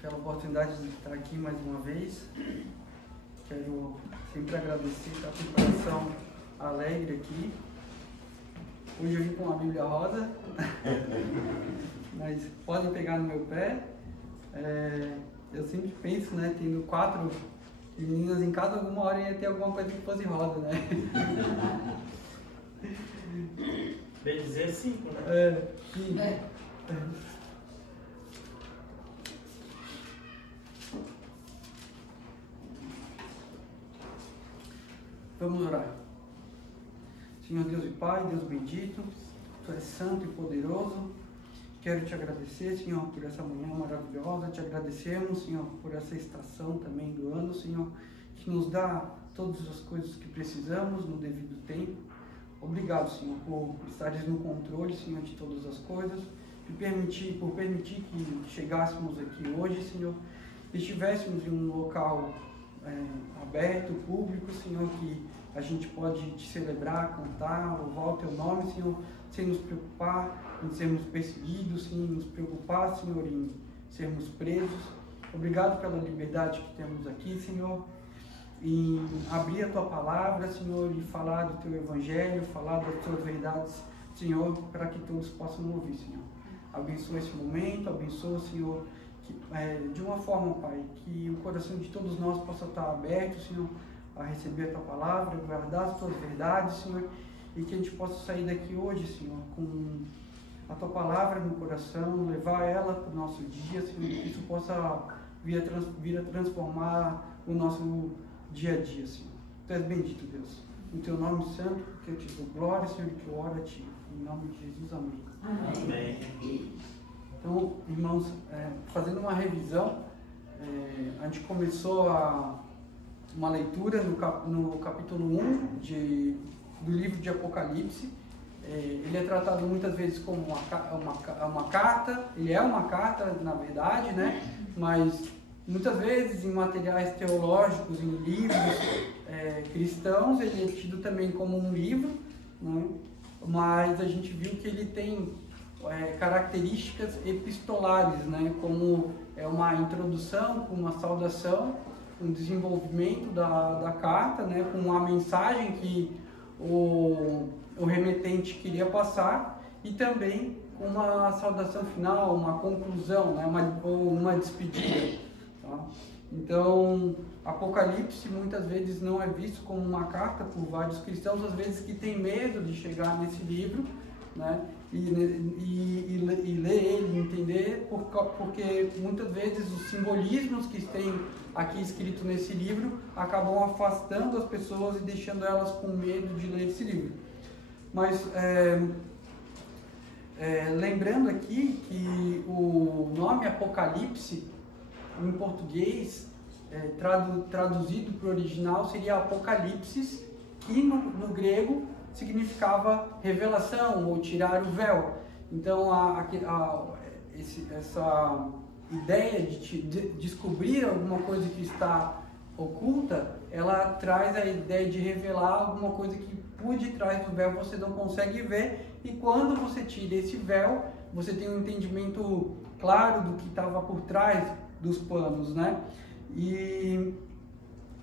pela oportunidade de estar aqui mais uma vez. Quero sempre agradecer, estar com o coração alegre aqui. Hoje eu vim com uma Bíblia rosa, mas podem pegar no meu pé. Eu sempre penso, né, tendo 4 meninas em casa, alguma hora ia ter alguma coisa que fosse rosa, né? Bem dizer 5, né? 5. Vamos orar. Senhor Deus e Pai, Deus bendito, Tu és santo e poderoso. Quero te agradecer, Senhor, por essa manhã maravilhosa. Te agradecemos, Senhor, por essa estação também do ano, Senhor, que nos dá todas as coisas que precisamos no devido tempo. Obrigado, Senhor, por estares no controle, Senhor, de todas as coisas, por permitir que chegássemos aqui hoje, Senhor, e estivéssemos em um local aberto, público, Senhor, que a gente pode te celebrar, cantar, louvar o Teu nome, Senhor, sem nos preocupar em sermos perseguidos, sem nos preocupar, Senhor, em sermos presos. Obrigado pela liberdade que temos aqui, Senhor, em abrir a Tua palavra, Senhor, e falar do Teu Evangelho, falar das Tuas verdades, Senhor, para que todos possam ouvir, Senhor. Abençoa esse momento, abençoa, Senhor, de uma forma, Pai, que o coração de todos nós possa estar aberto, Senhor, a receber a Tua palavra, guardar as Tuas verdades, Senhor, e que a gente possa sair daqui hoje, Senhor, com a Tua palavra no coração, levar ela para o nosso dia, Senhor, que isso possa vir a transformar o nosso dia a dia, Senhor. Tu és bendito, Deus. No Teu nome santo, que eu te dou glória, Senhor, e que eu oro a Ti. Em nome de Jesus, amém. Amém. Então, irmãos, fazendo uma revisão, a gente começou uma leitura no capítulo 1 do livro de Apocalipse. Ele é tratado muitas vezes como uma carta, ele é uma carta, na verdade, né? Mas muitas vezes em materiais teológicos, em livros cristãos, ele é tido também como um livro, né? Mas a gente viu que ele tem características epistolares, né? Como uma introdução, com uma saudação, um desenvolvimento da carta, né? Com uma mensagem que o remetente queria passar, e também com uma saudação final, uma conclusão, né? uma despedida. Tá? Então, Apocalipse muitas vezes não é visto como uma carta por vários cristãos, às vezes que tem medo de chegar nesse livro, né? e ler ele, entender, porque muitas vezes os simbolismos que tem aqui escrito nesse livro acabam afastando as pessoas e deixando elas com medo de ler esse livro. Mas lembrando aqui que o nome Apocalipse, em português, traduzido para o original, seria Apocalipsis, que no grego significava revelação ou tirar o véu. Então, essa ideia de descobrir alguma coisa que está oculta, ela traz a ideia de revelar alguma coisa que por detrás do véu você não consegue ver, e quando você tira esse véu, você tem um entendimento claro do que estava por trás dos panos, né? E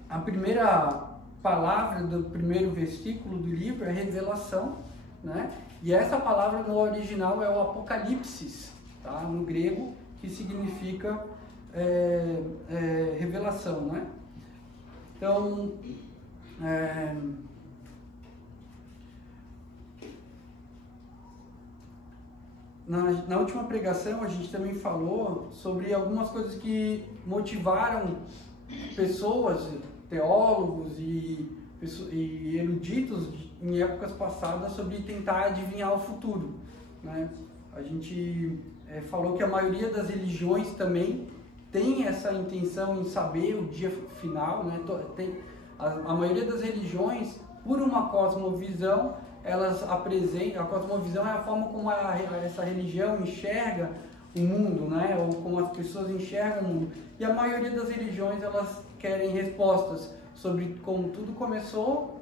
a primeira palavra do primeiro versículo do livro é revelação, né? E essa palavra no original é o apocalipsis, tá? No grego, que significa revelação, né? Então, na última pregação a gente também falou sobre algumas coisas que motivaram pessoas, teólogos e eruditos em épocas passadas sobre tentar adivinhar o futuro, né? A gente falou que a maioria das religiões também tem essa intenção em saber o dia final, né? A maioria das religiões, por uma cosmovisão, elas apresentam, a cosmovisão é a forma como essa religião enxerga o mundo, né? Ou como as pessoas enxergam o mundo. E a maioria das religiões, elas querem respostas sobre como tudo começou,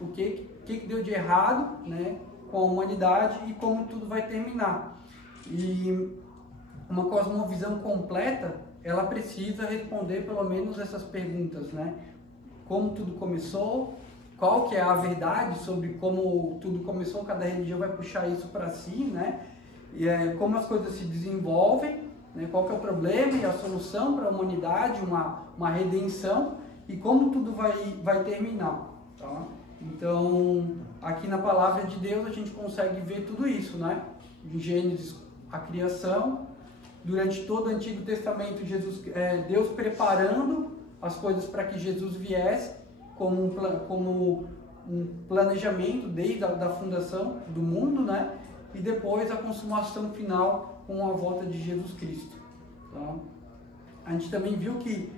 o que deu de errado, né, com a humanidade, e como tudo vai terminar. E uma cosmovisão completa, ela precisa responder pelo menos essas perguntas, né? Como tudo começou, qual que é a verdade sobre como tudo começou, cada religião vai puxar isso para si, né? E como as coisas se desenvolvem, né? Qual que é o problema e a solução para a humanidade, uma redenção, e como tudo vai terminar, tá? Então, aqui na palavra de Deus a gente consegue ver tudo isso, né? Em Gênesis, a criação, durante todo o Antigo Testamento, Deus preparando as coisas para que Jesus viesse, como um planejamento desde a fundação do mundo, né? E depois a consumação final com a volta de Jesus Cristo. Tá? A gente também viu que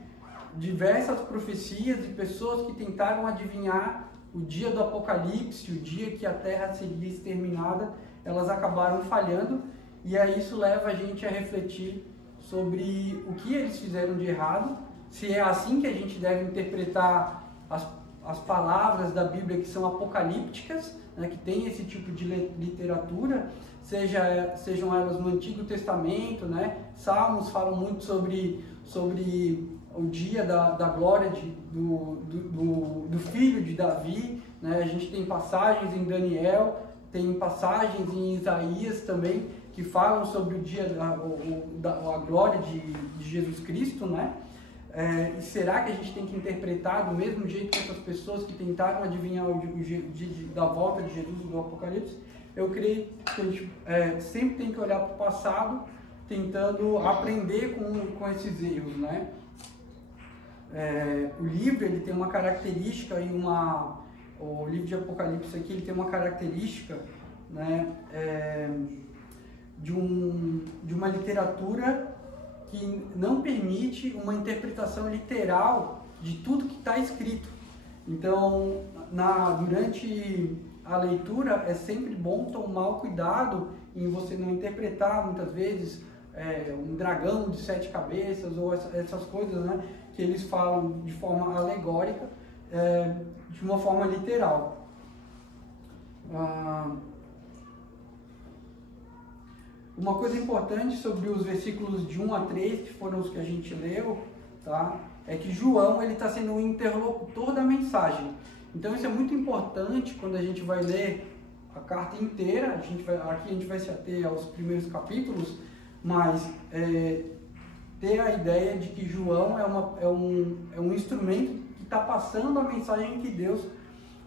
diversas profecias de pessoas que tentaram adivinhar o dia do Apocalipse, o dia que a Terra seria exterminada, elas acabaram falhando, e aí isso leva a gente a refletir sobre o que eles fizeram de errado, se é assim que a gente deve interpretar as palavras da Bíblia que são apocalípticas, né, que tem esse tipo de literatura, sejam elas no Antigo Testamento, né? Salmos falam muito sobre o dia da glória do filho de Davi, né? A gente tem passagens em Daniel, tem passagens em Isaías também, que falam sobre o dia a glória de Jesus Cristo, né? E será que a gente tem que interpretar do mesmo jeito que essas pessoas que tentaram adivinhar o dia da volta de Jesus do Apocalipse? Eu creio que a gente sempre tem que olhar para o passado, tentando aprender com esses erros, né? O livro ele tem uma característica o livro de Apocalipse aqui ele tem uma característica, né? De uma literatura que não permite uma interpretação literal de tudo que está escrito. Então, durante a leitura, é sempre bom tomar cuidado em você não interpretar, muitas vezes, um dragão de 7 cabeças, ou essas coisas, né, que eles falam de forma alegórica, de uma forma literal. Uma coisa importante sobre os versículos de 1 a 3, que foram os que a gente leu, tá? É que João está sendo o interlocutor da mensagem. Então isso é muito importante quando a gente vai ler a carta inteira. Aqui a gente vai se ater aos primeiros capítulos, mas ter a ideia de que João é um instrumento que está passando a mensagem que Deus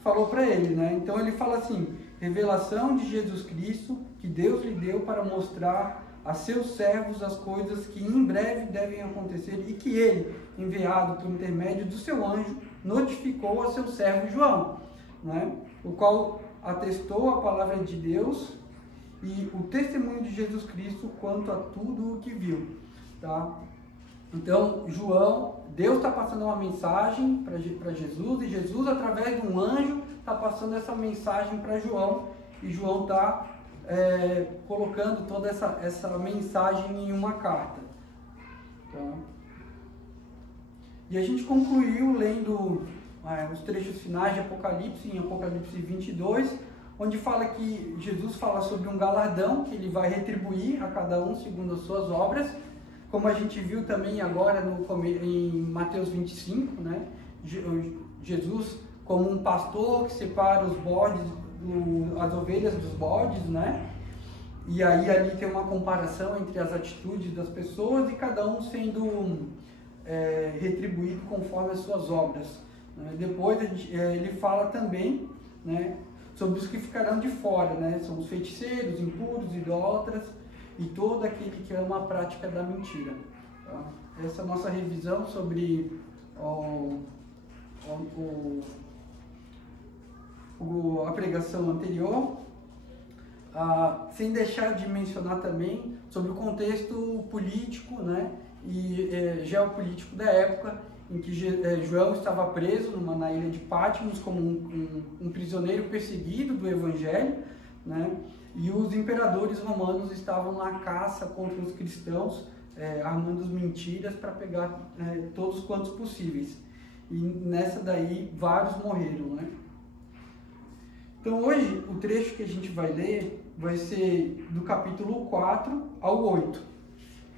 falou para ele, né? Então ele fala assim: revelação de Jesus Cristo, que Deus lhe deu para mostrar a seus servos as coisas que em breve devem acontecer, e que ele, enviado por intermédio do seu anjo, notificou a seu servo João, né? O qual atestou a palavra de Deus e o testemunho de Jesus Cristo quanto a tudo o que viu, tá? Então, Deus está passando uma mensagem para Jesus, e Jesus, através de um anjo, está passando essa mensagem para João, e João está colocando toda essa mensagem em uma carta. Tá? E a gente concluiu lendo os trechos finais de Apocalipse, em Apocalipse 22, onde fala que Jesus fala sobre um galardão que ele vai retribuir a cada um segundo as suas obras, como a gente viu também agora em Mateus 25, né? Jesus como um pastor que separa os bodes, as ovelhas dos bodes, né? E aí ali tem uma comparação entre as atitudes das pessoas e cada um sendo retribuído conforme as suas obras. Né? Depois ele fala também, né, sobre os que ficarão de fora, né? São os feiticeiros, impuros, idólatras e todo aquele que ama a prática da mentira. Tá? Essa é a nossa revisão sobre a pregação anterior, sem deixar de mencionar também sobre o contexto político, né, e geopolítico da época, em que João estava preso na ilha de Patmos como um prisioneiro perseguido do Evangelho, né, e os imperadores romanos estavam na caça contra os cristãos, armando mentiras para pegar todos quantos possíveis. E nessa daí vários morreram, né? Então hoje o trecho que a gente vai ler vai ser do capítulo 4 ao 8.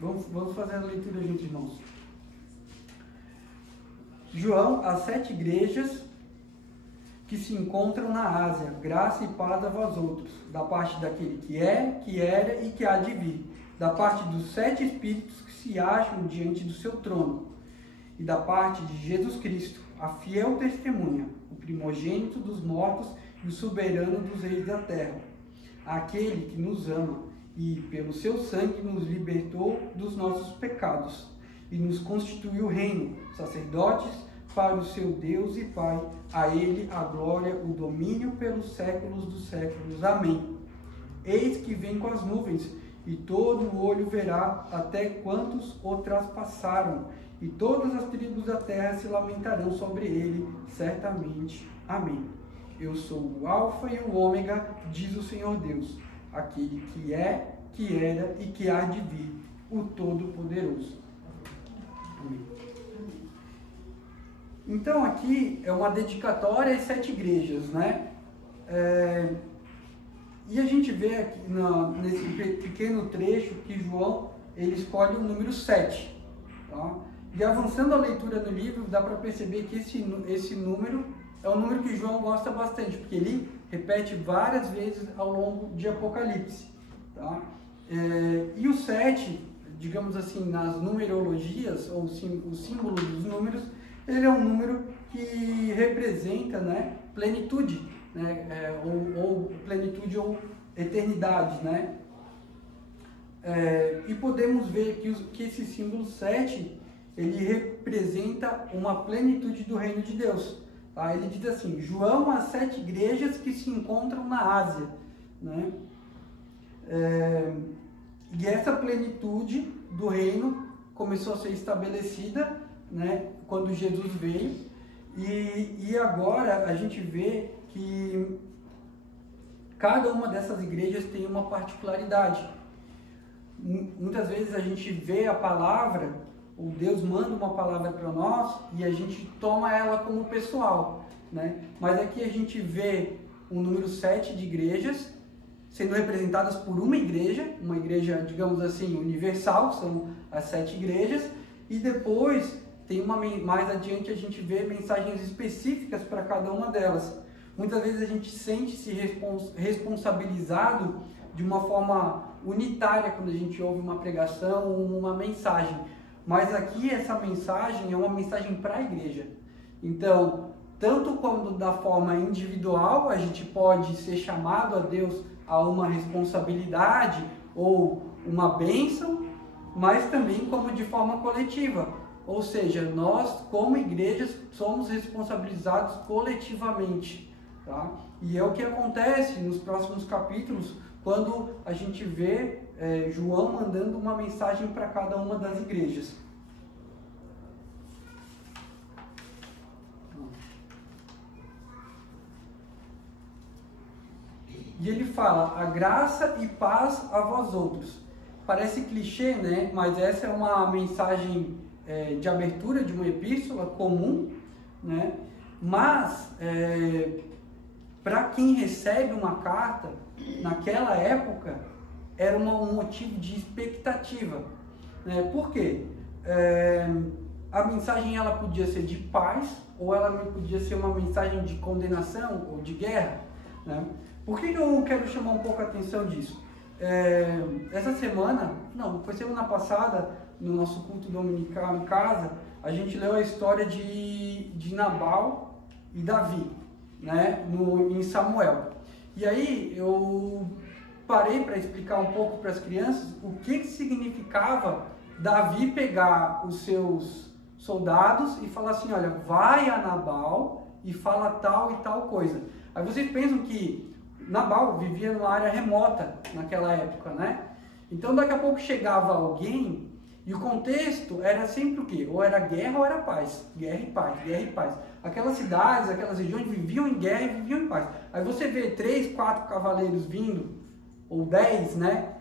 Vamos fazer a leitura juntos, irmãos. João, às 7 igrejas que se encontram na Ásia, graça e paz a vós outros, da parte daquele que é, que era e que há de vir, da parte dos 7 Espíritos que se acham diante do seu trono, e da parte de Jesus Cristo, a fiel testemunha, o primogênito dos mortos e o soberano dos reis da terra, aquele que nos ama e, pelo seu sangue, nos libertou dos nossos pecados e nos constituiu reino, sacerdotes para o seu Deus e Pai. A ele a glória, o domínio pelos séculos dos séculos. Amém. Eis que vem com as nuvens, e todo o olho verá, até quantos o traspassaram, e todas as tribos da terra se lamentarão sobre ele, certamente. Amém. Eu sou o Alfa e o Ômega, diz o Senhor Deus, aquele que é, que era e que há de vir, o Todo-Poderoso. Amém. Então aqui é uma dedicatória às 7 igrejas, né? E a gente vê aqui nesse pequeno trecho que João ele escolhe o número 7. Tá? E avançando a leitura do livro, dá para perceber que esse número é um número que João gosta bastante, porque ele repete várias vezes ao longo de Apocalipse. Tá? E o 7, digamos assim, nas numerologias, ou o símbolo dos números, ele é um número que representa, né, plenitude, né, ou plenitude ou eternidade, né? E podemos ver que esse símbolo 7, ele representa uma plenitude do reino de Deus. Tá? Ele diz assim, João, as 7 igrejas que se encontram na Ásia, né? E essa plenitude do reino começou a ser estabelecida, né, quando Jesus veio, e agora a gente vê que cada uma dessas igrejas tem uma particularidade. Muitas vezes a gente vê a palavra, ou Deus manda uma palavra para nós e a gente toma ela como pessoal, né? Mas aqui a gente vê um número 7 de igrejas sendo representadas por uma igreja, digamos assim, universal, são as 7 igrejas, e depois mais adiante a gente vê mensagens específicas para cada uma delas. Muitas vezes a gente sente-se responsabilizado de uma forma unitária quando a gente ouve uma pregação ou uma mensagem. Mas aqui essa mensagem é uma mensagem para a igreja. Então, tanto quando da forma individual a gente pode ser chamado a Deus a uma responsabilidade ou uma bênção, mas também como de forma coletiva. Ou seja, nós como igrejas somos responsabilizados coletivamente. Tá? E é o que acontece nos próximos capítulos, quando a gente vê João mandando uma mensagem para cada uma das igrejas. E ele fala, a graça e paz a vós outros. Parece clichê, né? Mas essa é uma mensagem de abertura de uma epístola comum, né? Mas para quem recebe uma carta, naquela época, era um motivo de expectativa. Né? Por quê? A mensagem ela podia ser de paz, ou ela podia ser uma mensagem de condenação ou de guerra. Né? Por que eu quero chamar um pouco a atenção disso? Essa semana, foi semana passada, no nosso culto dominical em casa, a gente leu a história de Nabal e Davi, né, em Samuel. E aí eu parei para explicar um pouco para as crianças o que significava Davi pegar os seus soldados e falar assim, olha, vai a Nabal e fala tal e tal coisa. Aí vocês pensam que Nabal vivia numa área remota naquela época, né? Então daqui a pouco chegava alguém e o contexto era sempre o quê? Ou era guerra ou era paz. Guerra e paz, guerra e paz. Aquelas cidades, aquelas regiões viviam em guerra e viviam em paz. Aí você vê 3, 4 cavaleiros vindo, ou 10, né?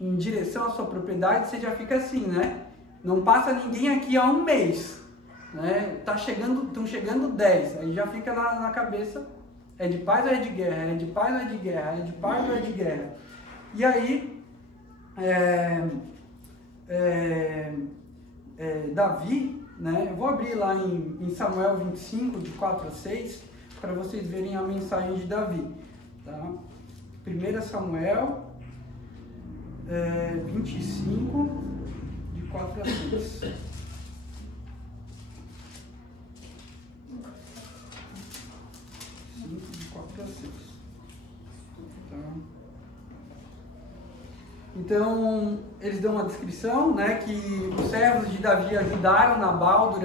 Em direção à sua propriedade, você já fica assim, né? Não passa ninguém aqui há um mês. Né? Estão chegando 10. Aí já fica na cabeça, é de paz ou é de guerra? É de paz ou é de guerra? É de paz ou é de guerra? E aí... Davi, né? Eu vou abrir lá em Samuel 25, de 4 a 6, para vocês verem a mensagem de Davi. Tá? 1 Samuel 25, de 4 a 6. Então, eles dão uma descrição, né, que os servos de Davi ajudaram Nabal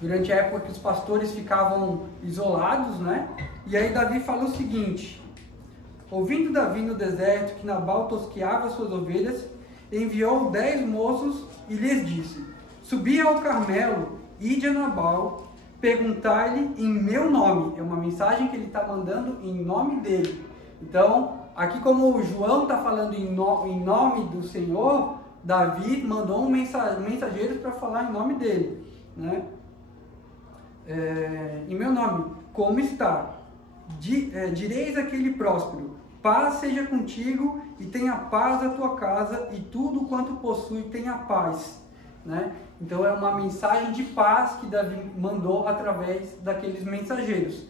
durante a época que os pastores ficavam isolados, né? E aí Davi fala o seguinte: ouvindo Davi no deserto que Nabal tosqueava suas ovelhas, enviou 10 moços e lhes disse: subi ao Carmelo, ide a Nabal, perguntai-lhe em meu nome. É uma mensagem que ele está mandando em nome dele. Então, aqui como o João está falando em nome do Senhor, Davi mandou mensageiros para falar em nome dele, né? Em meu nome, como está? Direis àquele próspero: paz seja contigo, e tenha paz a tua casa, e tudo quanto possui tenha paz, né? Então é uma mensagem de paz que Davi mandou através daqueles mensageiros.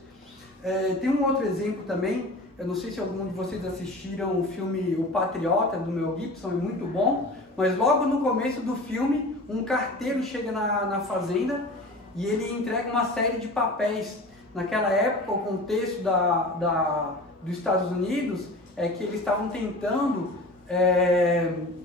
Tem um outro exemplo também. Eu não sei se algum de vocês assistiram o filme O Patriota, do Mel Gibson, é muito bom, mas logo no começo do filme, um carteiro chega na fazenda e ele entrega uma série de papéis. Naquela época, o contexto dos Estados Unidos é que eles estavam tentando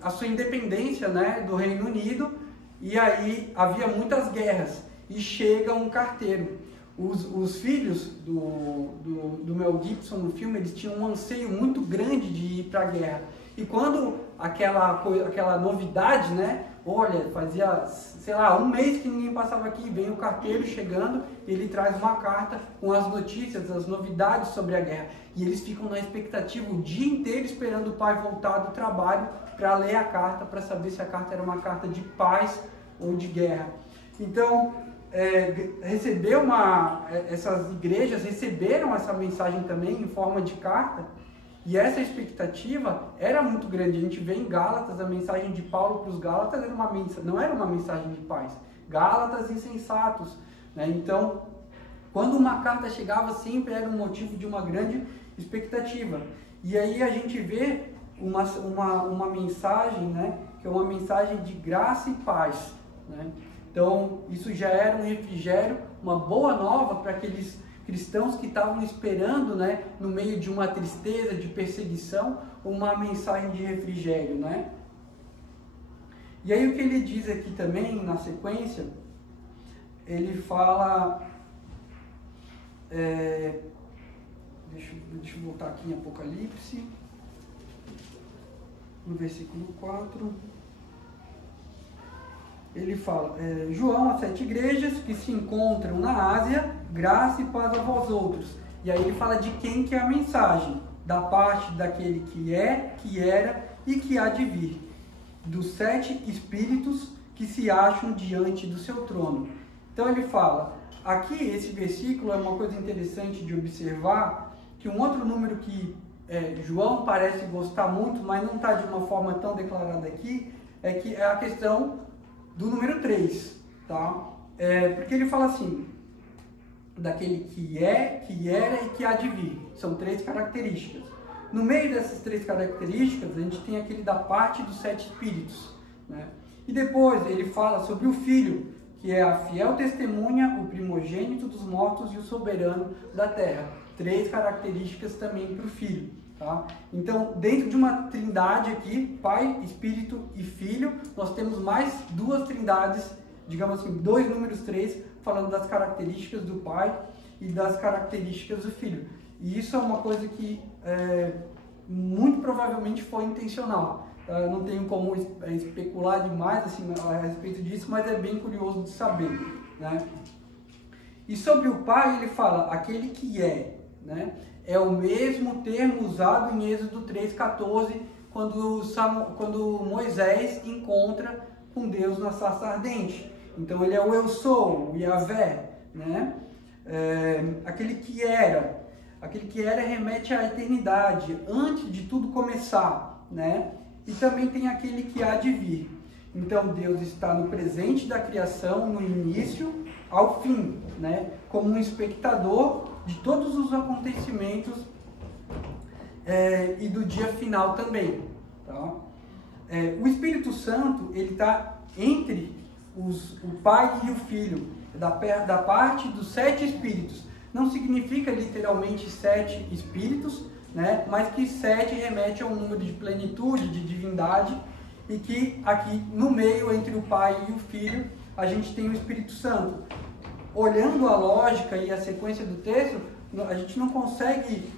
a sua independência, né, do Reino Unido, e aí havia muitas guerras, e chega um carteiro. Os filhos do Mel Gibson no filme, eles tinham um anseio muito grande de ir para a guerra. E quando aquela novidade, né? Olha, fazia, sei lá, um mês que ninguém passava aqui, vem o carteiro chegando, ele traz uma carta com as notícias, as novidades sobre a guerra. E eles ficam na expectativa o dia inteiro esperando o pai voltar do trabalho para ler a carta, para saber se a carta era uma carta de paz ou de guerra. Então, essas igrejas receberam essa mensagem também em forma de carta, e essa expectativa era muito grande. A gente vê em Gálatas, a mensagem de Paulo para os Gálatas não era uma mensagem de paz. Gálatas insensatos, né? Então, quando uma carta chegava, sempre era um motivo de uma grande expectativa. E aí a gente vê uma mensagem, né, que é uma mensagem de graça e paz, né? Então, isso já era um refrigério, uma boa nova para aqueles cristãos que estavam esperando, né, no meio de uma tristeza, de perseguição, uma mensagem de refrigério, né? E aí o que ele diz aqui também, na sequência, ele fala... deixa eu voltar aqui em Apocalipse, no versículo 4... Ele fala: João, as 7 igrejas que se encontram na Ásia, graça e paz a vós outros. E aí ele fala de quem que é a mensagem: da parte daquele que é, que era e que há de vir, dos 7 espíritos que se acham diante do seu trono. Então ele fala, aqui esse versículo é uma coisa interessante de observar, que um outro número que João parece gostar muito, mas não está de uma forma tão declarada aqui, é a questão do número 3, tá? Porque ele fala assim, daquele que é, que era e que há de vir. São 3 características. No meio dessas 3 características, a gente tem aquele da parte dos 7 espíritos, né? E depois ele fala sobre o Filho, que é a fiel testemunha, o primogênito dos mortos e o soberano da terra. 3 características também para o Filho. Tá? Então, dentro de uma trindade aqui, Pai, Espírito e Filho, nós temos mais 2 trindades, digamos assim, 2 números 3, falando das características do Pai e das características do Filho. E isso é uma coisa que muito provavelmente foi intencional. Tá? Eu não tenho como especular demais assim, a respeito disso, mas é bem curioso de saber, né? E sobre o Pai, ele fala, aquele que é, né? É o mesmo termo usado em Êxodo 3,14, quando Moisés encontra com Deus na sarça ardente. Então ele é o Eu Sou, o Yahvé, né? Aquele que era remete à eternidade, antes de tudo começar, né? E também tem aquele que há de vir. Então Deus está no presente da criação, no início ao fim, né? Como um espectador de todos os acontecimentos e do dia final também. Tá? O Espírito Santo, ele está entre o Pai e o Filho, da parte dos 7 Espíritos. Não significa literalmente 7 Espíritos, né? Mas que 7 remete a um número de plenitude, de divindade, e que aqui no meio, entre o Pai e o Filho, a gente tem o Espírito Santo. Olhando a lógica e a sequência do texto, a gente não consegue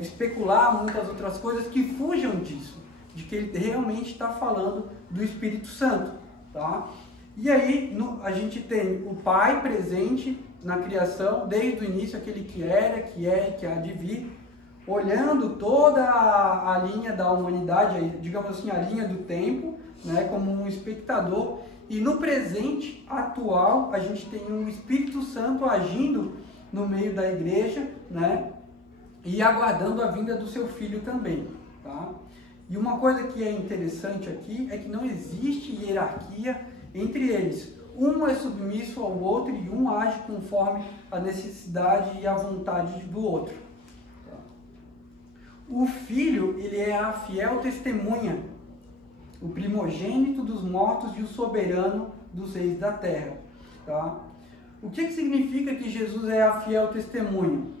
especular muitas outras coisas que fujam disso, de que ele realmente está falando do Espírito Santo. Tá? E aí a gente tem o Pai presente na criação, desde o início, aquele que era, que é e que há de vir, olhando toda a linha da humanidade, digamos assim, a linha do tempo, né, como um espectador. E no presente atual, a gente tem um Espírito Santo agindo no meio da igreja, né, e aguardando a vinda do seu Filho também. Tá? E uma coisa que é interessante aqui é que não existe hierarquia entre eles. Um é submisso ao outro e um age conforme a necessidade e a vontade do outro. Tá? O Filho, ele é a fiel testemunha, o primogênito dos mortos e o soberano dos reis da terra. Tá? O que significa que Jesus é a fiel testemunha?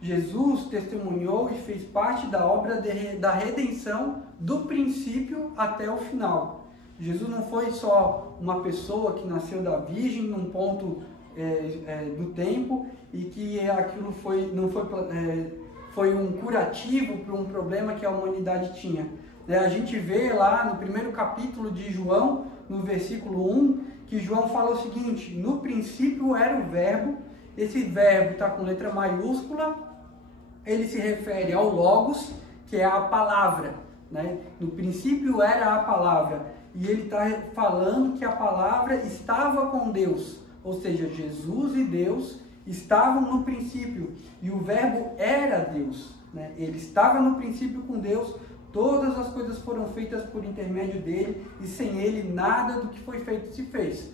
Jesus testemunhou e fez parte da obra da redenção do princípio até o final. Jesus não foi só uma pessoa que nasceu da Virgem num ponto do tempo e que aquilo foi um curativo para um problema que a humanidade tinha. A gente vê lá no primeiro capítulo de João, no versículo 1, que João fala o seguinte: no princípio era o verbo. Esse verbo está com letra maiúscula, ele se refere ao Logos, que é a palavra. Né? No princípio era a palavra. E ele está falando que a palavra estava com Deus, ou seja, Jesus e Deus estavam no princípio, e o verbo era Deus, né? Ele estava no princípio com Deus, todas as coisas foram feitas por intermédio dele, e sem ele nada do que foi feito se fez.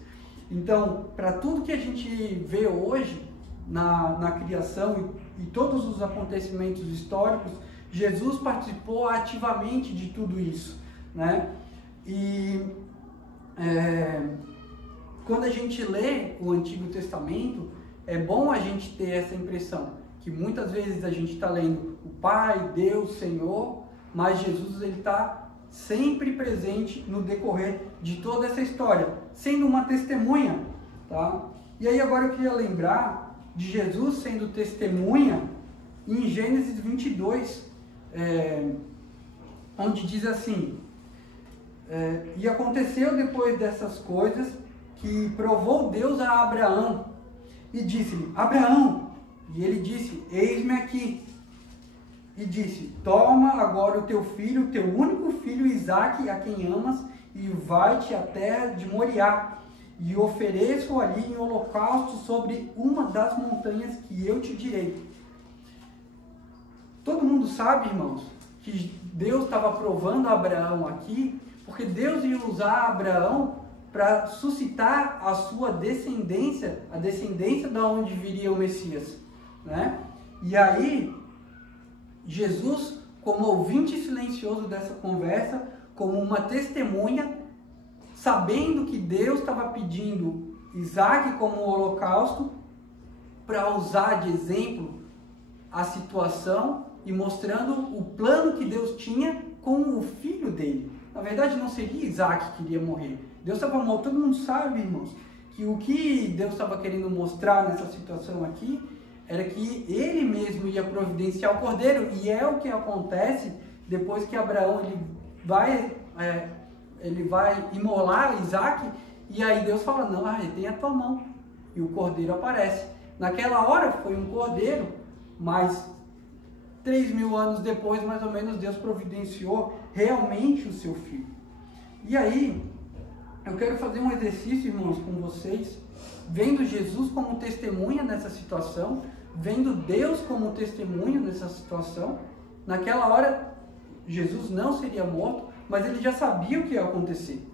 Então, para tudo que a gente vê hoje na criação e todos os acontecimentos históricos, Jesus participou ativamente de tudo isso, né? E quando a gente lê o Antigo Testamento, é bom a gente ter essa impressão, que muitas vezes a gente está lendo o Pai, Deus, Senhor, mas Jesus está sempre presente no decorrer de toda essa história, sendo uma testemunha. Tá? E aí agora eu queria lembrar de Jesus sendo testemunha em Gênesis 22, onde diz assim: e aconteceu depois dessas coisas que provou Deus a Abraão e disse-lhe: Abraão, e ele disse: eis-me aqui. E disse: toma agora o teu filho, o teu único filho Isaque, a quem amas, e vai-te à terra de Moriá, e ofereço ali em holocausto sobre uma das montanhas que eu te direi. Todo mundo sabe, irmãos, que Deus estava provando a Abraão aqui, porque Deus ia usar Abraão para suscitar a sua descendência, a descendência da onde viria o Messias, né? E aí, Jesus, como ouvinte silencioso dessa conversa, como uma testemunha, sabendo que Deus estava pedindo Isaque como holocausto, para usar de exemplo a situação e mostrando o plano que Deus tinha com o filho dele. Na verdade, não seria Isaque que iria morrer. Deus estava morto. Todo mundo sabe, irmãos, que o que Deus estava querendo mostrar nessa situação aqui era que ele mesmo ia providenciar o cordeiro. E é o que acontece depois que Abraão ele vai imolar Isaque. E aí Deus fala: não, retém a tua mão. E o cordeiro aparece. Naquela hora foi um cordeiro, mas 3.000 anos depois, mais ou menos, Deus providenciou realmente o seu filho. E aí, eu quero fazer um exercício, irmãos, com vocês, vendo Jesus como testemunha nessa situação, vendo Deus como testemunha nessa situação. Naquela hora, Jesus não seria morto, mas ele já sabia o que ia acontecer.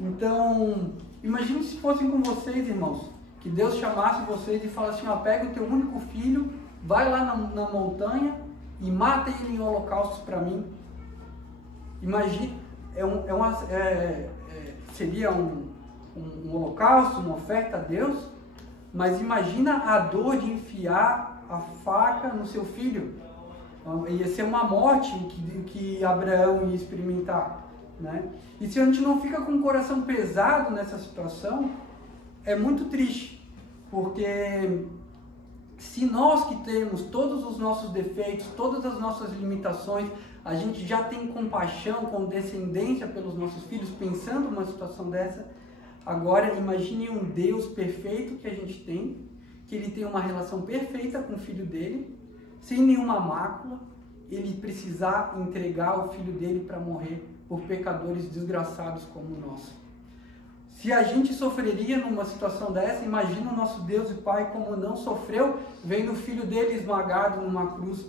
Então, imagine se fossem com vocês, irmãos, que Deus chamasse vocês e falasse assim, pega o teu único filho, vai lá na montanha e mata ele em holocaustos para mim. Imagine, seria um holocausto, uma oferta a Deus, mas imagina a dor de enfiar a faca no seu filho. Ia ser uma morte que Abraão ia experimentar, né? E se a gente não fica com o coração pesado nessa situação, é muito triste, porque se nós que temos todos os nossos defeitos, todas as nossas limitações, a gente já tem compaixão, condescendência pelos nossos filhos, pensando numa situação dessa, agora imagine um Deus perfeito que a gente tem, que ele tem uma relação perfeita com o filho dele, sem nenhuma mácula, ele precisar entregar o filho dele para morrer por pecadores desgraçados como nós. Se a gente sofreria numa situação dessa, imagina o nosso Deus e Pai como não sofreu, vendo o filho dele esmagado numa cruz.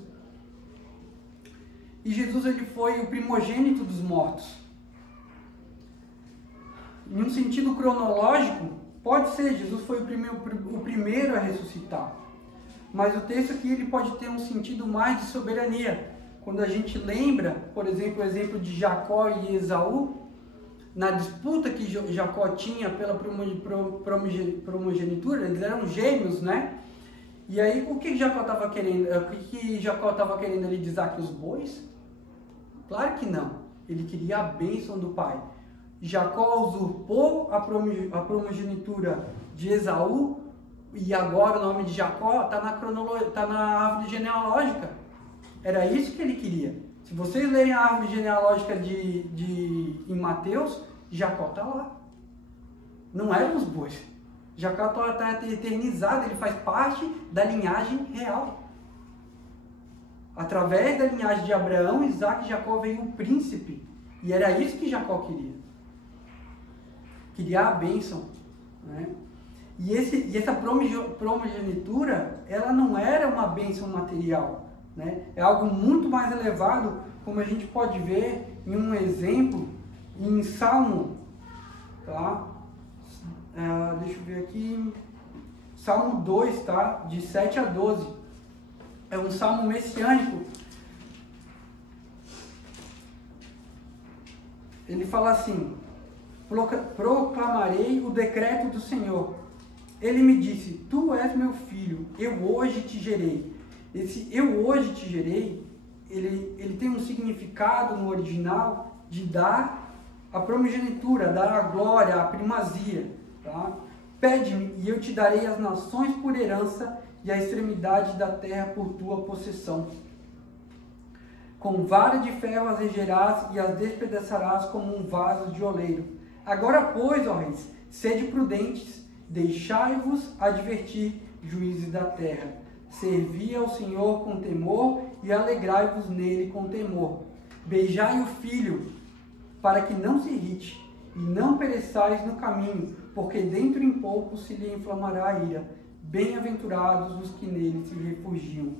E Jesus, ele foi o primogênito dos mortos. Em um sentido cronológico, pode ser, Jesus foi o primeiro a ressuscitar. Mas o texto aqui ele pode ter um sentido mais de soberania. Quando a gente lembra, por exemplo, o exemplo de Jacó e Esaú, na disputa que Jacó tinha pela primogenitura, eles eram gêmeos, né? E aí, o que Jacó estava querendo? O que Jacó estava querendo ali de Isaac? Os bois? Claro que não. Ele queria a bênção do pai. Jacó usurpou a primogenitura de Esaú, e agora o nome de Jacó está na árvore genealógica. Era isso que ele queria. Se vocês lerem a árvore genealógica em Mateus, Jacó está lá. Não eram os bois. Jacó está eternizado, ele faz parte da linhagem real. Através da linhagem de Abraão, Isaac e Jacó veio o príncipe. E era isso que Jacó queria. Queria a bênção, né? E essa primogenitura, ela não era uma bênção material, né? É algo muito mais elevado, como a gente pode ver em um exemplo, em Salmo, tá? Deixa eu ver aqui, Salmo 2, tá? De 7 a 12. É um salmo messiânico. Ele fala assim: proclamarei o decreto do Senhor. Ele me disse, tu és meu filho, eu hoje te gerei. Esse eu hoje te gerei, ele tem um significado no original de dar a primogenitura, dar a glória, a primazia. Tá? Pede-me e eu te darei as nações por herança e a extremidade da terra por tua possessão. Com vara de ferro as regerás e as despedaçarás como um vaso de oleiro. Agora, pois, ó reis, sede prudentes, deixai-vos advertir, juízes da terra. Servi ao Senhor com temor e alegrai-vos nele com temor. Beijai o filho, para que não se irrite, e não pereçais no caminho, porque dentro em pouco se lhe inflamará a ira. Bem-aventurados os que nele se refugiam.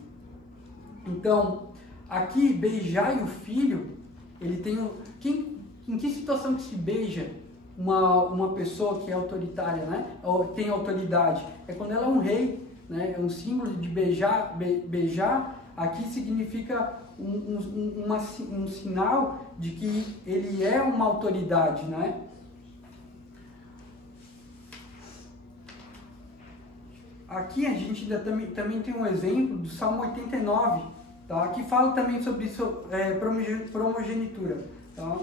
Então, aqui, beijai o filho, ele tem em que situação que se beija uma pessoa que é autoritária, né? Ou tem autoridade? É quando ela é um rei, né? É um símbolo de beijar. Beijar aqui significa um sinal de que ele é uma autoridade, né? Aqui a gente também tem um exemplo do Salmo 89, tá? Que fala também sobre primogenitura. Tá?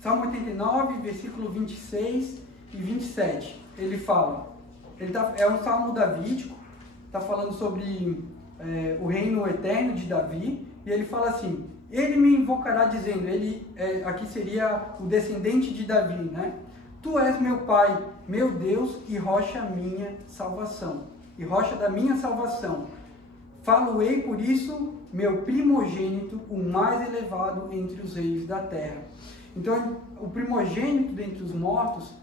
Salmo 89, versículo 26 e 27. Ele fala, é um salmo davídico, está falando sobre o reino eterno de Davi, e ele fala assim, ele me invocará dizendo, aqui seria o descendente de Davi, né? Tu és meu Pai, meu Deus e rocha minha salvação, e rocha da minha salvação. Falo-ei por isso, meu primogênito, o mais elevado entre os reis da terra. Então, o primogênito dentre os mortos,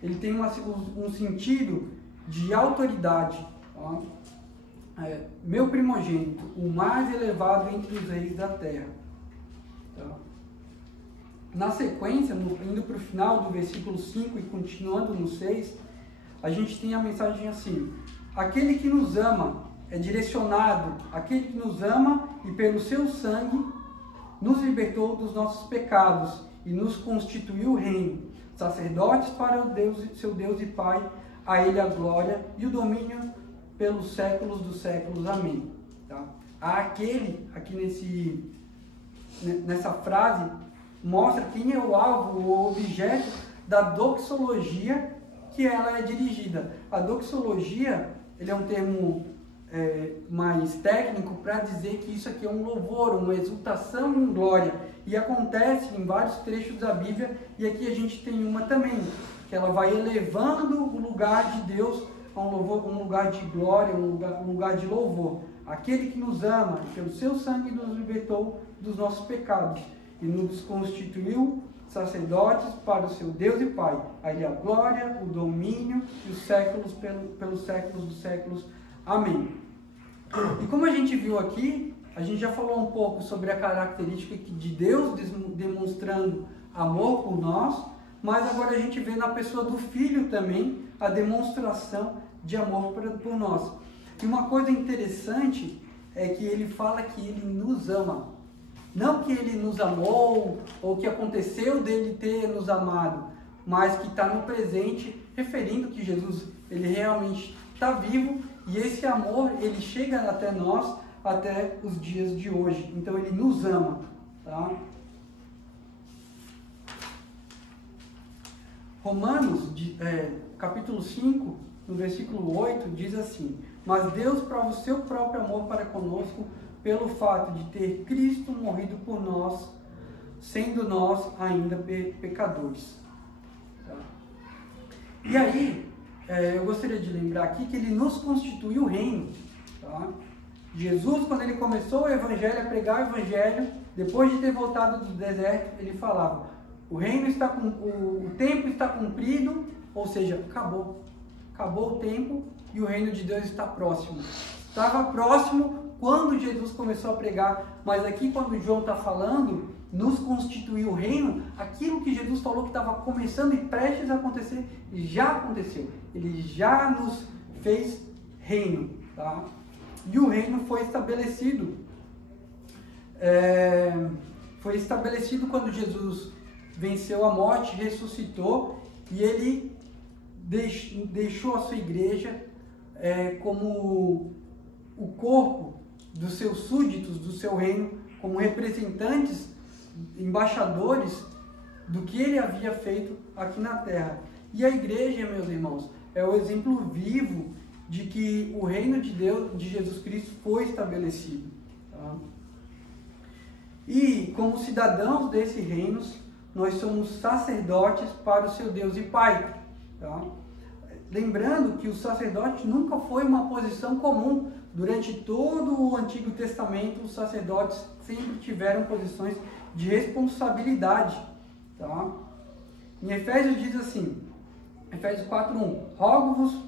ele tem um sentido de autoridade. Ó. Meu primogênito, o mais elevado entre os reis da terra. Tá? na sequência, indo para o final do versículo 5 e continuando no 6, a gente tem a mensagem assim: aquele que nos ama é direcionado, aquele que nos ama e pelo seu sangue nos libertou dos nossos pecados e nos constituiu reino, sacerdotes para o Deus, seu Deus e Pai, a Ele a glória e o domínio pelos séculos dos séculos. Amém. Tá? Aquele, aqui nessa frase, mostra quem é o alvo, o objeto da doxologia que ela é dirigida. A doxologia, ele é um termo mais técnico para dizer que isso aqui é um louvor, uma exultação em glória, e acontece em vários trechos da Bíblia, e aqui a gente tem uma também, que ela vai elevando o lugar de Deus a um louvor, um lugar de glória, um lugar de louvor. Aquele que nos ama, pelo seu sangue nos libertou dos nossos pecados e nos constituiu sacerdotes para o seu Deus e Pai. A Ele a glória, o domínio e os séculos pelos séculos dos séculos. Amém. E como a gente viu aqui, a gente já falou um pouco sobre a característica de Deus demonstrando amor por nós, mas agora a gente vê na pessoa do Filho também a demonstração de amor por nós. E uma coisa interessante é que ele fala que ele nos ama. Não que ele nos amou, ou que aconteceu dele ter nos amado, mas que está no presente, referindo que Jesus ele realmente está vivo, e esse amor ele chega até nós, até os dias de hoje. Então ele nos ama. Tá? Romanos, capítulo 5, no versículo 8, diz assim: mas Deus prova o seu próprio amor para conosco, pelo fato de ter Cristo morrido por nós, sendo nós ainda pecadores. Tá? E aí, eu gostaria de lembrar aqui que ele nos constituiu reino. Tá? Jesus, quando ele começou o Evangelho, a pregar o Evangelho, depois de ter voltado do deserto, ele falava: o reino está o tempo está cumprido, ou seja, acabou o tempo e o reino de Deus está próximo. Estava próximo quando Jesus começou a pregar, mas aqui quando João está falando, nos constituiu o reino, aquilo que Jesus falou que estava começando e prestes a acontecer, já aconteceu. Ele já nos fez reino. Tá? E o reino foi estabelecido. Foi estabelecido quando Jesus venceu a morte, ressuscitou, e ele deixou a sua igreja como o corpo dos seus súditos, do seu reino, como representantes, embaixadores do que ele havia feito aqui na terra. E a igreja, meus irmãos, é o exemplo vivo de que o reino de Deus, de Jesus Cristo, foi estabelecido. Tá? E como cidadãos desse reino, nós somos sacerdotes para o seu Deus e Pai. Tá? Lembrando que o sacerdote nunca foi uma posição comum. Durante todo o Antigo Testamento, os sacerdotes sempre tiveram posições de responsabilidade. Tá? Em Efésios diz assim, Efésios 4:1: rogo-vos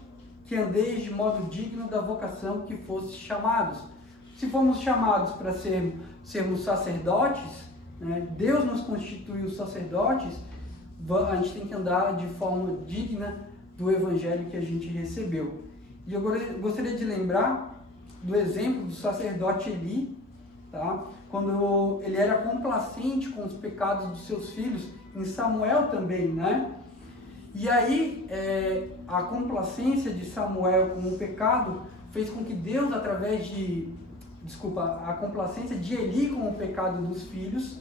que andeis de modo digno da vocação que fostes chamados. Se fomos chamados para sermos sacerdotes, né, Deus nos constituiu sacerdotes, a gente tem que andar de forma digna do evangelho que a gente recebeu. E eu gostaria de lembrar do exemplo do sacerdote Eli, tá? Quando ele era complacente com os pecados dos seus filhos, em Samuel também, né? E aí, a complacência de Samuel com o pecado fez com que Deus, a complacência de Eli com o pecado dos filhos,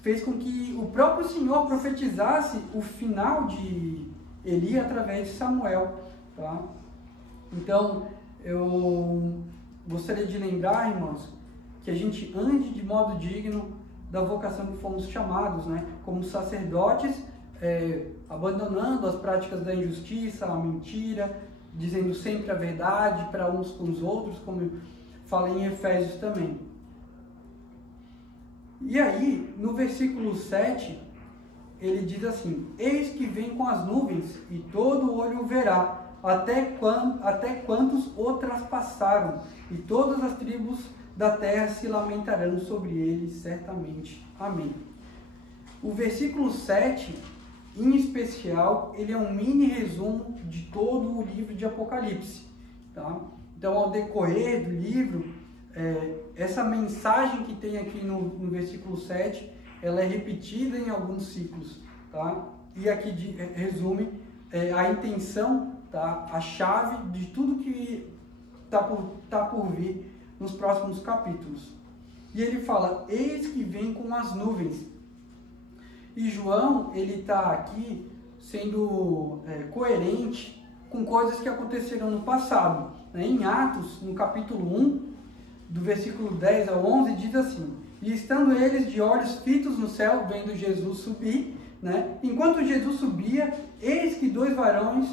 fez com que o próprio Senhor profetizasse o final de Eli através de Samuel, tá? Então, eu gostaria de lembrar, irmãos, que a gente ande de modo digno da vocação que fomos chamados, né? Como sacerdotes, abandonando as práticas da injustiça, a mentira, dizendo sempre a verdade para uns com os outros, como fala em Efésios também. E aí, no versículo 7, ele diz assim: eis que vem com as nuvens, e todo olho o verá, até quantos o traspassaram, e todas as tribos da terra se lamentarão sobre ele, certamente. Amém. O versículo 7, em especial, ele é um mini resumo de todo o livro de Apocalipse. Tá? Então, ao decorrer do livro, essa mensagem que tem aqui no versículo 7, ela é repetida em alguns ciclos. Tá? E aqui resume a intenção, tá? A chave de tudo que está por vir nos próximos capítulos. E ele fala, eis que vem com as nuvens. E João, ele está aqui sendo coerente com coisas que aconteceram no passado. Né? Em Atos, no capítulo 1, do versículo 10 ao 11, diz assim, e estando eles de olhos fitos no céu, vendo Jesus subir, né? Enquanto Jesus subia, eis que 2 varões,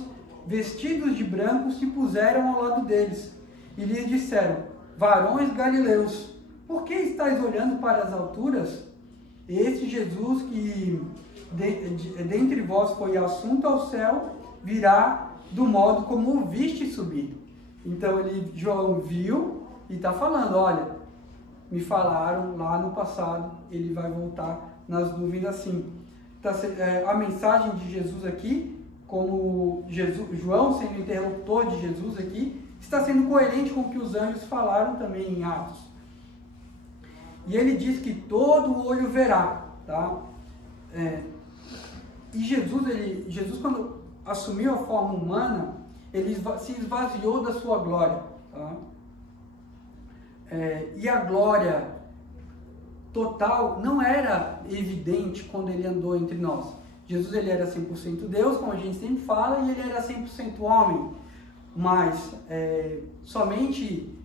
vestidos de branco, se puseram ao lado deles, e lhes disseram, varões galileus, por que estáis olhando para as alturas? Esse Jesus que dentre vós foi assunto ao céu, virá do modo como o viste subir. Então João viu e está falando, olha, me falaram lá no passado, ele vai voltar nas nuvens assim. A mensagem de Jesus aqui, como João sendo interlocutor de Jesus aqui, está sendo coerente com o que os anjos falaram também em Atos. E ele diz que todo olho verá, tá? E Jesus quando assumiu a forma humana, ele se esvaziou da sua glória, tá? E a glória total não era evidente quando ele andou entre nós. Jesus, ele era 100% Deus, como a gente sempre fala, e ele era 100% homem. Mas somente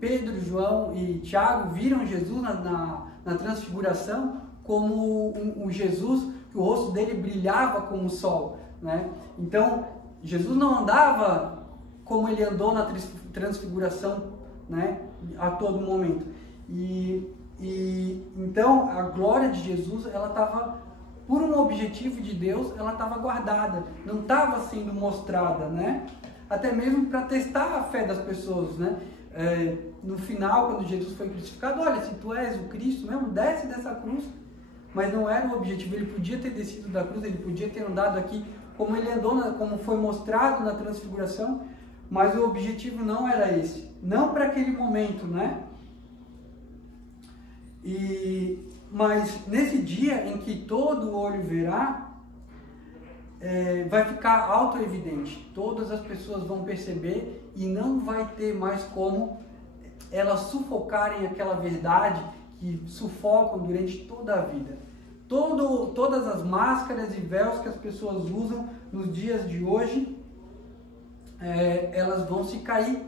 Pedro, João e Tiago viram Jesus na transfiguração como um Jesus que o rosto dele brilhava como o sol, né? Então, Jesus não andava como ele andou na transfiguração, né? A todo momento. Então, a glória de Jesus, ela estava, por um objetivo de Deus, ela estava guardada, não estava sendo mostrada, né? Até mesmo para testar a fé das pessoas, né? No final, quando Jesus foi crucificado, olha, se tu és o Cristo mesmo, desce dessa cruz. Mas não era o objetivo, ele podia ter descido da cruz, ele podia ter andado aqui como ele andou, como foi mostrado na transfiguração, mas o objetivo não era esse, não para aquele momento, né? Mas nesse dia em que todo olho verá, vai ficar auto-evidente, todas as pessoas vão perceber e não vai ter mais como elas sufocarem aquela verdade que sufocam durante toda a vida. Todas as máscaras e véus que as pessoas usam nos dias de hoje, elas vão se cair.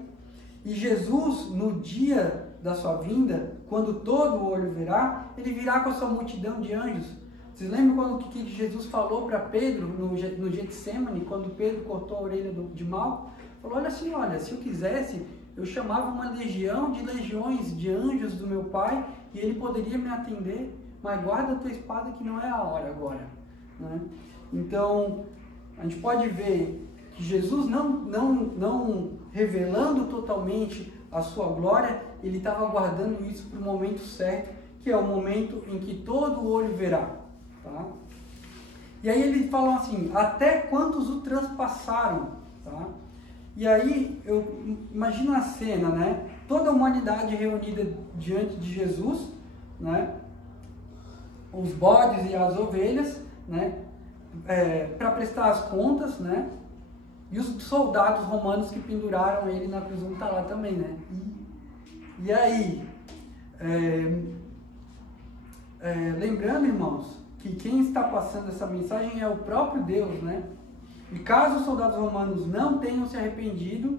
E Jesus, no dia da sua vinda, quando todo olho verá, ele virá com a sua multidão de anjos. Vocês lembram quando que Jesus falou para Pedro no Getsemane, quando Pedro cortou a orelha de Malco? Falou, olha, se eu quisesse, eu chamava uma legião de legiões de anjos do meu Pai e ele poderia me atender, mas guarda a tua espada que não é a hora agora, né? Então, a gente pode ver que Jesus não revelando totalmente a sua glória, ele estava guardando isso para o momento certo, que é o momento em que todo olho verá. Tá? E aí ele fala assim, até quantos o transpassaram, tá? E aí eu imagino a cena, né? Toda a humanidade reunida diante de Jesus, né? Os bodes e as ovelhas, né? Para prestar as contas, né? E os soldados romanos que penduraram ele na cruz vão estar lá também, né? E aí, lembrando, irmãos, que quem está passando essa mensagem é o próprio Deus, né? E caso os soldados romanos não tenham se arrependido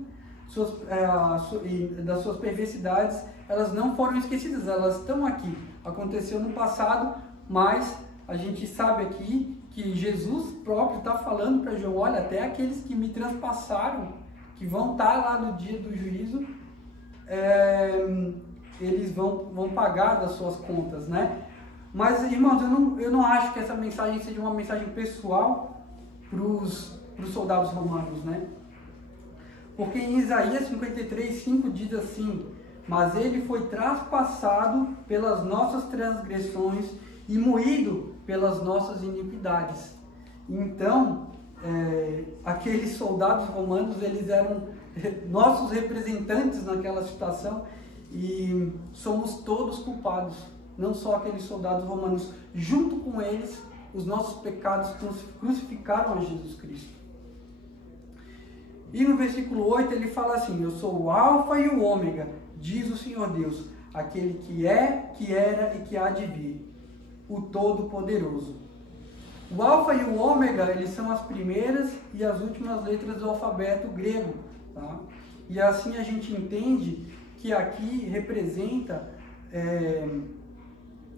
das suas perversidades, elas não foram esquecidas, elas estão aqui. Aconteceu no passado, mas a gente sabe aqui que Jesus próprio está falando para João, olha, até aqueles que me transpassaram, que vão estar lá no dia do juízo, eles vão pagar das suas contas, né? Mas, irmãos, eu não acho que essa mensagem seja uma mensagem pessoal para os soldados romanos, né? Porque em Isaías 53:5 diz assim, mas ele foi traspassado pelas nossas transgressões e moído pelas nossas iniquidades. Então, aqueles soldados romanos, eles eram nossos representantes naquela situação, e somos todos culpados, não só aqueles soldados romanos. Junto com eles, os nossos pecados crucificaram a Jesus Cristo. E no versículo 8 ele fala assim: eu sou o Alfa e o Ômega, diz o Senhor Deus, aquele que é, que era e que há de vir, o Todo-Poderoso. O Alfa e o Ômega, eles são as primeiras e as últimas letras do alfabeto grego, tá? E assim a gente entende que aqui representa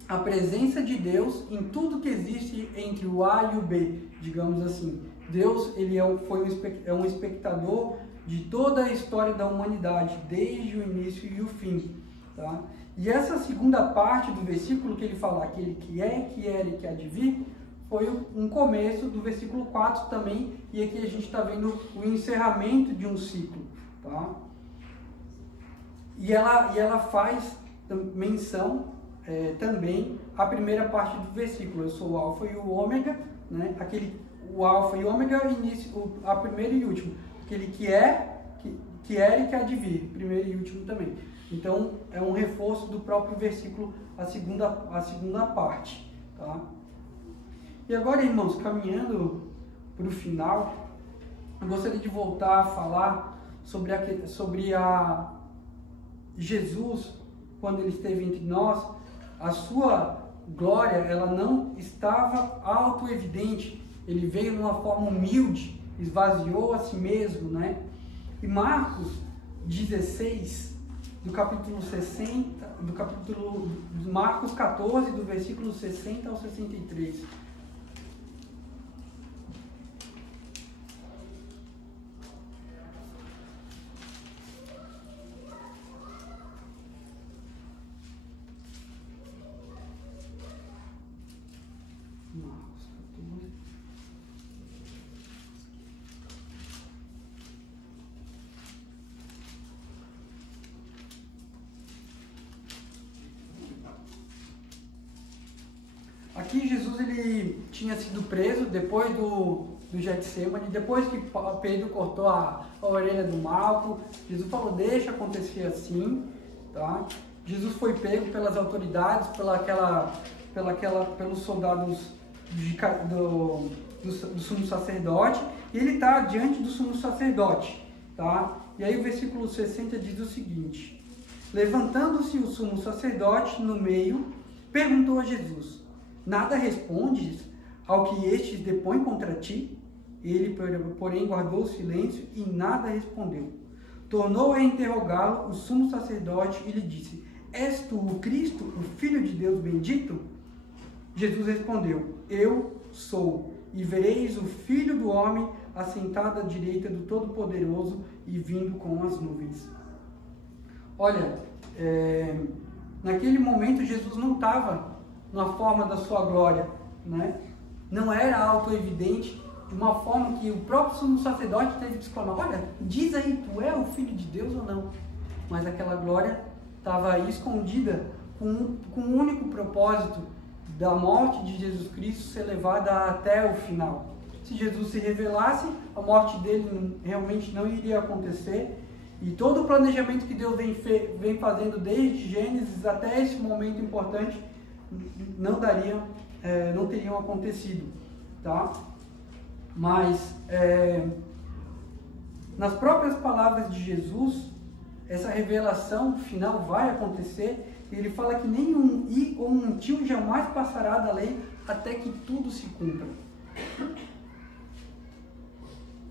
a presença de Deus em tudo que existe entre o A e o B, digamos assim. Deus, ele é um espectador de toda a história da humanidade, desde o início e o fim, tá? E essa segunda parte do versículo que ele fala, aquele que é, que era e que há de vir, foi um começo do versículo 4 também, e aqui a gente está vendo o encerramento de um ciclo, tá? E ela faz menção também à primeira parte do versículo: eu sou o Alfa e o Ômega, né? O Alfa e o Ômega, a primeiro e último, aquele que é, que era e que há de vir, primeiro e último também. Então é um reforço do próprio versículo, a segunda parte, tá? E agora, irmãos, caminhando para o final, eu gostaria de voltar a falar sobre a Jesus, quando ele esteve entre nós. A sua glória, ela não estava autoevidente. Ele veio numa forma humilde, esvaziou a si mesmo, né? E Marcos 16, Marcos 14, do versículo 60 ao 63. Aqui Jesus, ele tinha sido preso depois do Getsemane, depois que Pedro cortou a orelha do Malco. Jesus falou: deixa acontecer assim, tá? Jesus foi pego pelas autoridades, pelos soldados do sumo sacerdote, e ele está diante do sumo sacerdote, tá? E aí o versículo 60 diz o seguinte: levantando-se o sumo sacerdote no meio, perguntou a Jesus: nada respondes ao que estes depõem contra ti? Ele, porém, guardou silêncio e nada respondeu. Tornou a interrogá-lo o sumo sacerdote e lhe disse: és tu o Cristo, o Filho de Deus bendito? Jesus respondeu: eu sou, e vereis o Filho do Homem assentado à direita do Todo-Poderoso e vindo com as nuvens. Olha, naquele momento Jesus não estava na forma da sua glória, né? Não era auto-evidente, de uma forma que o próprio sumo sacerdote teve que exclamar: olha, diz aí, tu é o Filho de Deus ou não? Mas aquela glória estava aí escondida com um único propósito, da morte de Jesus Cristo ser levada até o final. Se Jesus se revelasse, a morte dele realmente não iria acontecer, e todo o planejamento que Deus vem fazendo desde Gênesis até esse momento importante não teriam acontecido, tá? Mas nas próprias palavras de Jesus, essa revelação final vai acontecer. E ele fala que nem um i ou um tio jamais passará da lei até que tudo se cumpra.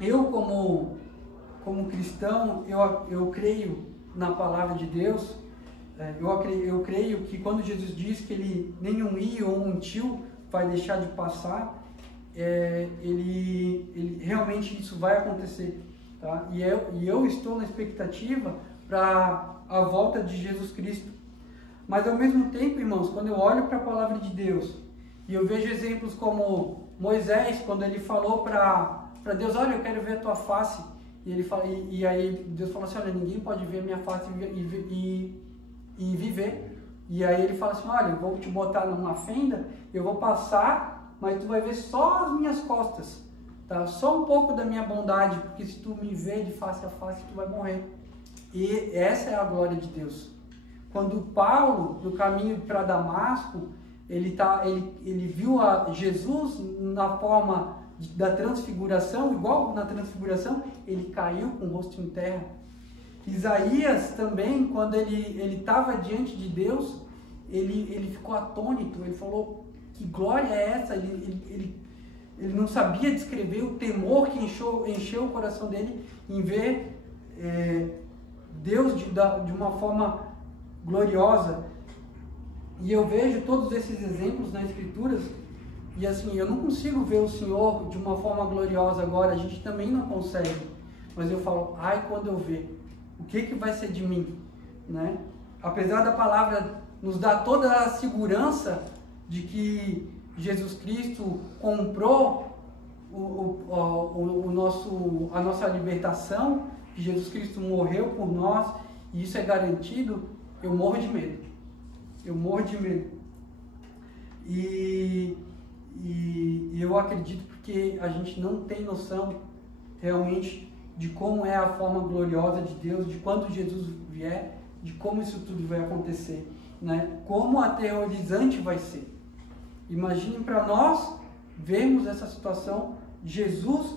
Eu, como cristão, eu creio na palavra de Deus. Eu creio que quando Jesus diz que ele nem um i ou um tio vai deixar de passar, ele realmente isso vai acontecer, tá? E eu estou na expectativa para a volta de Jesus Cristo. Mas ao mesmo tempo, irmãos, quando eu olho para a palavra de Deus e eu vejo exemplos como Moisés, quando ele falou para Deus: olha, eu quero ver a tua face, e aí Deus falou assim: olha, ninguém pode ver a minha face e viver. E aí ele fala assim, olha, eu vou te botar numa fenda, eu vou passar, mas tu vai ver só as minhas costas, tá? Só um pouco da minha bondade, porque se tu me ver de face a face, tu vai morrer. E essa é a glória de Deus. Quando Paulo, no caminho para Damasco, ele viu a Jesus na forma da transfiguração, igual na transfiguração, ele caiu com o rosto em terra. Isaías também, quando ele estava diante de Deus, ele ficou atônito, ele falou, que glória é essa? Ele não sabia descrever o temor que encheu o coração dele em ver Deus de uma forma gloriosa. E eu vejo todos esses exemplos nas Escrituras, e assim, eu não consigo ver o Senhor de uma forma gloriosa agora, a gente também não consegue, mas eu falo, ai, quando eu ver, o que vai ser de mim, né? Apesar da palavra nos dar toda a segurança de que Jesus Cristo comprou a nossa libertação, que Jesus Cristo morreu por nós, e isso é garantido, eu morro de medo. Eu morro de medo. E eu acredito porque a gente não tem noção realmente de como é a forma gloriosa de Deus, de quando Jesus vier, de como isso tudo vai acontecer, né? Como aterrorizante vai ser. Imaginem para nós vermos essa situação, Jesus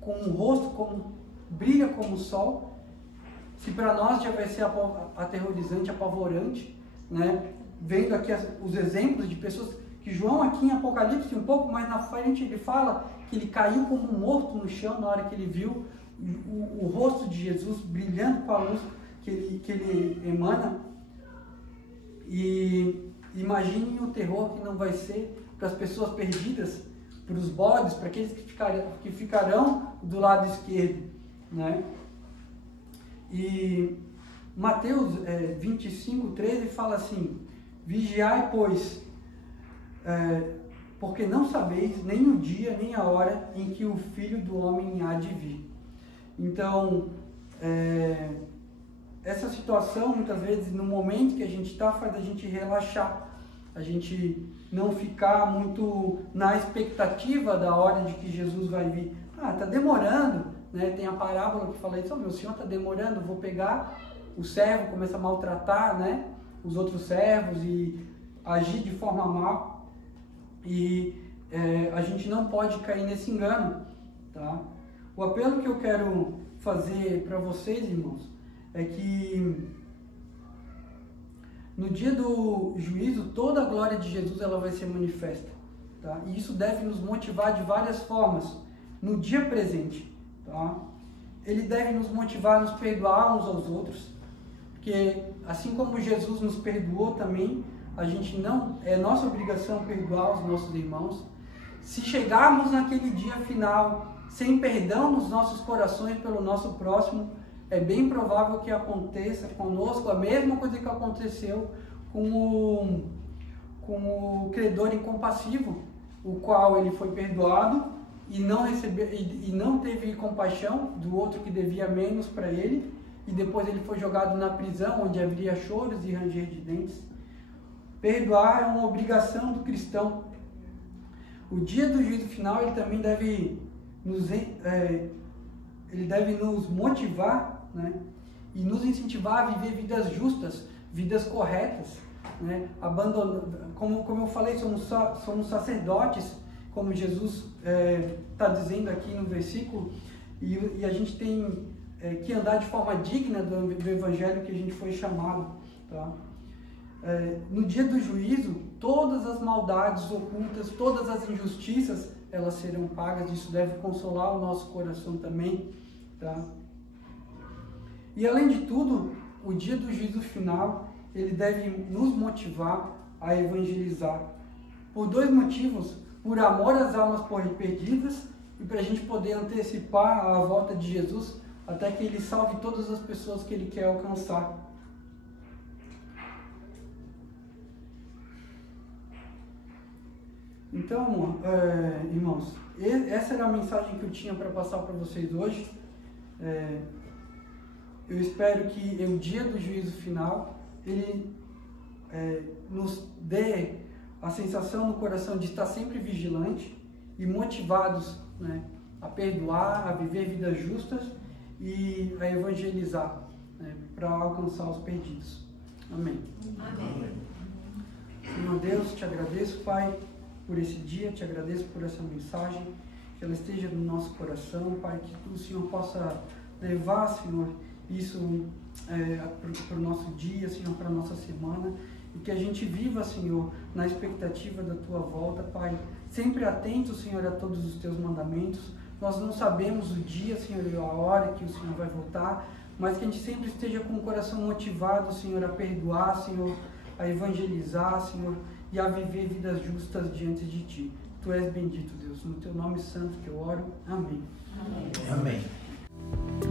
com um rosto como brilha como o sol, se para nós já vai ser aterrorizante, apavorante, né? Vendo aqui os exemplos de pessoas que João aqui em Apocalipse, um pouco mais na frente, ele fala que ele caiu como morto no chão na hora que ele viu o rosto de Jesus brilhando com a luz que ele emana. E imaginem o terror que não vai ser para as pessoas perdidas, para os bodes, para aqueles que ficarão do lado esquerdo, né? E Mateus 25:13 fala assim, vigiai, pois, porque não sabeis nem o dia nem a hora em que o Filho do Homem há de vir. Então, essa situação, muitas vezes, no momento que a gente está, faz a gente relaxar, a gente não ficar muito na expectativa da hora de que Jesus vai vir. Ah, está demorando, né? Tem a parábola que fala isso, meu Senhor está demorando, vou pegar o servo, começa a maltratar, né, os outros servos e agir de forma má. E a gente não pode cair nesse engano, tá? O apelo que eu quero fazer para vocês, irmãos, é que no dia do juízo, toda a glória de Jesus ela vai ser manifesta, tá? E isso deve nos motivar de várias formas, no dia presente, tá? Ele deve nos motivar a nos perdoar uns aos outros, porque assim como Jesus nos perdoou também, a gente não, é nossa obrigação perdoar os nossos irmãos. Se chegarmos naquele dia final sem perdão nos nossos corações pelo nosso próximo, é bem provável que aconteça conosco a mesma coisa que aconteceu com o credor incompassivo, o qual ele foi perdoado e não teve compaixão do outro que devia menos para ele, e depois ele foi jogado na prisão, onde haveria choros e ranger de dentes. Perdoar é uma obrigação do cristão. O dia do juízo final, ele também deve nos motivar, né, e nos incentivar a viver vidas justas, vidas corretas, né, como eu falei, somos sacerdotes, como Jesus está dizendo aqui no versículo, e a gente tem que andar de forma digna do evangelho que a gente foi chamado, tá? No dia do juízo, todas as maldades ocultas, todas as injustiças, elas serão pagas. Isso deve consolar o nosso coração também, tá? E além de tudo, o dia do juízo final, ele deve nos motivar a evangelizar, por dois motivos: por amor às almas perdidas e para a gente poder antecipar a volta de Jesus até que ele salve todas as pessoas que ele quer alcançar. Então, irmãos, essa era a mensagem que eu tinha para passar para vocês hoje. Eu espero que o dia do juízo final, ele nos dê a sensação no coração de estar sempre vigilante e motivados, né, a perdoar, a viver vidas justas e a evangelizar, né, para alcançar os perdidos. Amém. Amém. Senhor Deus, te agradeço, Pai, por esse dia, te agradeço por essa mensagem, que ela esteja no nosso coração, Pai, que tu, Senhor, possa levar, Senhor, isso para o nosso dia, Senhor, para a nossa semana, e que a gente viva, Senhor, na expectativa da tua volta, Pai, sempre atento, Senhor, a todos os teus mandamentos. Nós não sabemos o dia, Senhor, e a hora que o Senhor vai voltar, mas que a gente sempre esteja com o coração motivado, Senhor, a perdoar, Senhor, a evangelizar, Senhor, e a viver vidas justas diante de Ti. Tu és bendito, Deus. No Teu nome santo que eu oro. Amém. Amém. Amém.